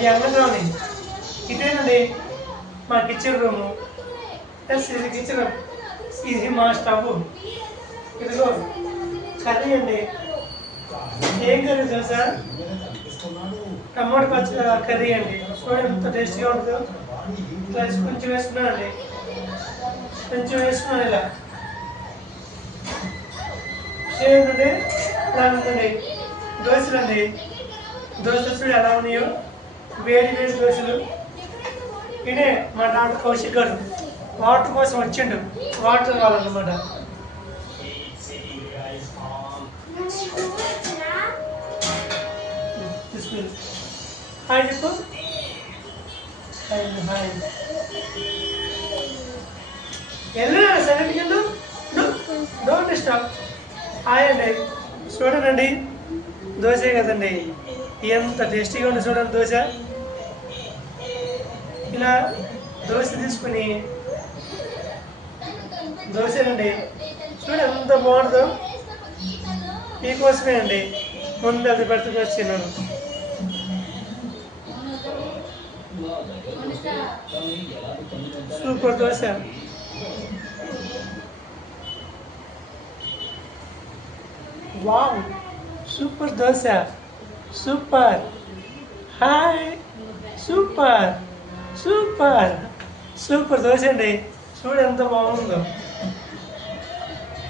మీ అంగంలోని ఇదేనండి మా kitchen room. Yes, ఇది కిచెన్ రూమ్. ఇది మా స్టవ్. ఇదిగో కర్రీ అండి. ఏం కర్రీ తెలుసా? టమాటో పచ్చ కర్రీ అండి. చూడండి ఎంత టేస్టీగా ఉంటుందో. ఇట్లా కొంచెం వేసుకున్నానండి, కొంచెం వేసుకున్నాను. ఇలా ఏంటంటే ఇలా ఉందండి. దోశలు అండి. దోశలు చూడు ఎలా ఉన్నాయో, వేడి వేడి దోశలు. ఇదే మా డాక్టర్ కౌశిక్ గారు వాటర్ కోసం వచ్చిండు. వాటర్ కావాలన్నమాట. హాయ్ చెప్పు. Hi hi. వెళ్ళు సైలెంట్కి వెళ్ళు. Don't stop. హాయ్ అండి. చూడండి దోశ కదండి, ఎంత టేస్టీగా ఉంది చూడండి దోశ. ఇలా దోశ తీసుకుని దోశనండి చూడండి ఎంత బాగుంటుందో. మీకోసమే అండి ముందు అది పెడుతూ వచ్చినాను. Super dosa. Wow, super dosa. Super. Hi. Super super super dosa అండి. చూడు ఎంత బాగుందో.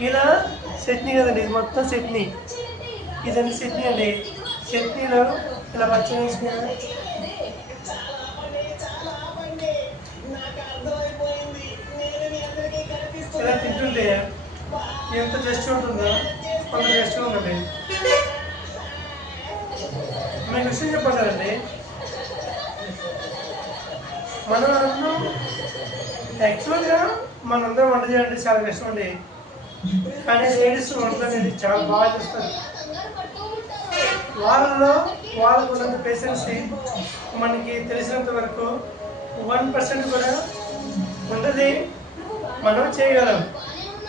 ఇలా చట్నీ కదండి, ఇది మొత్తం చట్నీ. ఇదండి చట్నీ అండి. చట్నీలో ఇలా పచ్చడి వేసుకున్నా ఇలా తింటుంటే ఎంత టేస్ట్ ఉంటుందో అంత టేస్ట్గా ఉందండి. మీకు విషయం చెప్పాలండి, మనం యాక్చువల్గా మనందరం వంట చేయాలంటే చాలా కష్టం అండి. కానీ లేడీస్ వంట అనేది చాలా బాగా చేస్తారు. వాళ్ళలో వాళ్ళకు ఉన్నంత పేషెన్సీ మనకి తెలిసినంత వరకు 1% కూడా ఉంటుంది. మనం చేయగలం,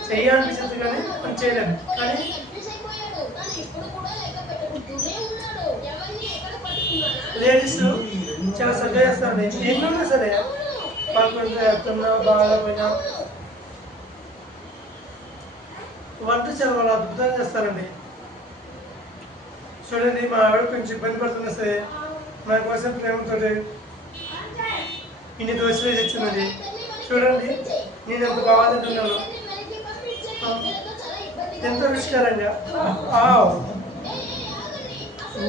చేయాలనిపించదు కానీ మనం చేయలేము. కానీ లేడీస్ చాలా చక్కగా చేస్తారండి. ఎన్నున్నా సరే వాళ్ళకు ఎక్కడున్నా బాగాలేకపోయినా వంట చాలా వాళ్ళు అద్భుతంగా చేస్తారండి. చూడండి మా ఆవిడ కొంచెం ఇబ్బంది పడుతున్నా సరే నా కోసం ప్రేమతో ఇన్ని దోశలు వేసి ఇచ్చిందండి. చూడండి నేను ఎంత బాగా తింటున్నాను, ఎంతో రుచికరంగా.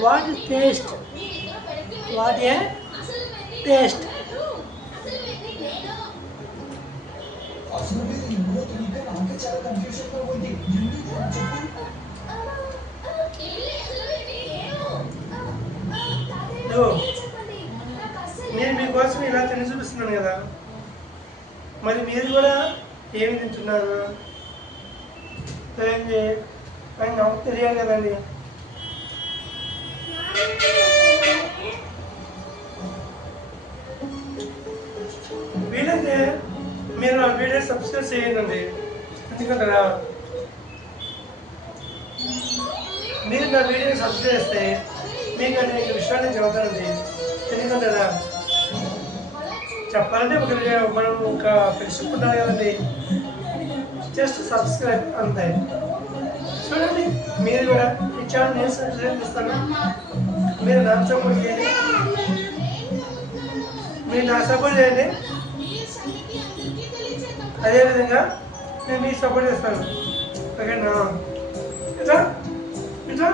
What taste, what a taste. నేను మీకోసం ఇలా తిని చూపిస్తున్నాను కదా, మరి మీరు కూడా ఏమి తింటున్నారు అని నాకు తెలియాలి కదండి. వీలైతే మీరు ఆ వీడియో సబ్స్క్రైబ్ చేయండి. ఎందుకంటే మీరు నా వీడియోని సబ్స్క్రైబ్ చేస్తే మీకు అనేక విషయాన్ని చెబుతానండి. ఎందుకంటే చెప్పాలంటే మనం ఒక ఫ్రెండ్షిప్ ఉండాలి కదండి. జస్ట్ సబ్స్క్రైబ్ అంతే. చూడండి మీరు కూడా ఈ ఛానల్ నేను సబ్స్క్రైబ్ చేస్తాను. మీరు నాకు సపోర్ట్ చేయండి, మీరు నాకు సపోర్ట్ చేయండి. అదేవిధంగా నేను మీకు సపోర్ట్ చేస్తాను. ఓకేనా? ఇట్లా ఇట్లా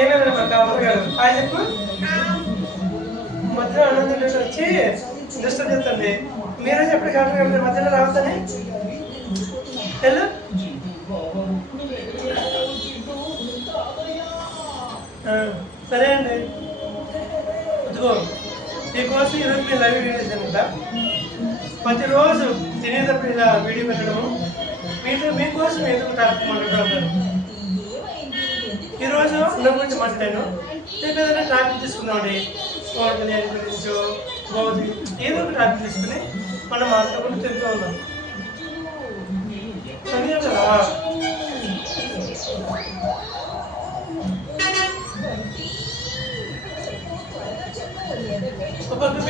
ఏమేమి కావాలి గారు ఆయన చెప్పు. మధ్యలో ఆనందం వచ్చి డిస్టర్బ్ చేస్తుంది. మీరే చెప్పండి కాబట్టి మధ్యలో రావద్దని. హలో సరే అండి. ఇదిగో మీకోసం ఈరోజు మీరు లైవ్ వీడియో చేశాను కదా. ప్రతిరోజు తినేటప్పుడు ఇలా వీడియో పెట్టడము మీకోసం ఏదో ఒక టాపిక్ మాట్లాడుతాను. ఈరోజు అన్నం గురించి మాట్లాడాను. రేపు ఏదైనా టాపిక్ తీసుకుందామండి. కోటలేని గురించో బౌద్ధి ఏదో ఒక టాపిక్ తీసుకుని మనం మాట్లాడుకుంటూ తింటూ ఉన్నాం. సమయం కదా.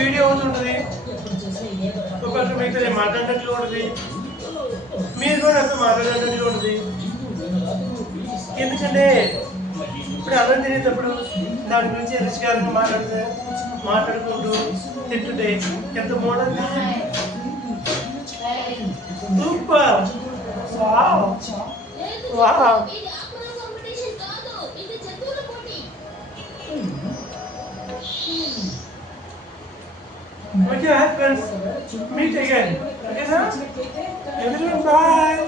వీడియో అవుతుంటుంది, ఒకరికి మీతో మాట్లాడినట్లు ఉంటుంది, మీరు కూడా నాతో మాట్లాడినట్లు ఉంటుంది. ఎందుకంటే ఇప్పుడు అన్నం తినేటప్పుడు దాని గురించి రుచికరంగా మాట్లాడుకుంటూ తింటుంటే ఎంత బాగుంటుంది. Super, wow wow. Okay, friends, meet again. Okay, sir? Everyone, bye.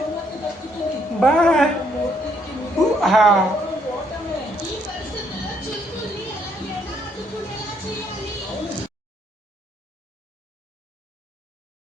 Bye. Ooh, ah.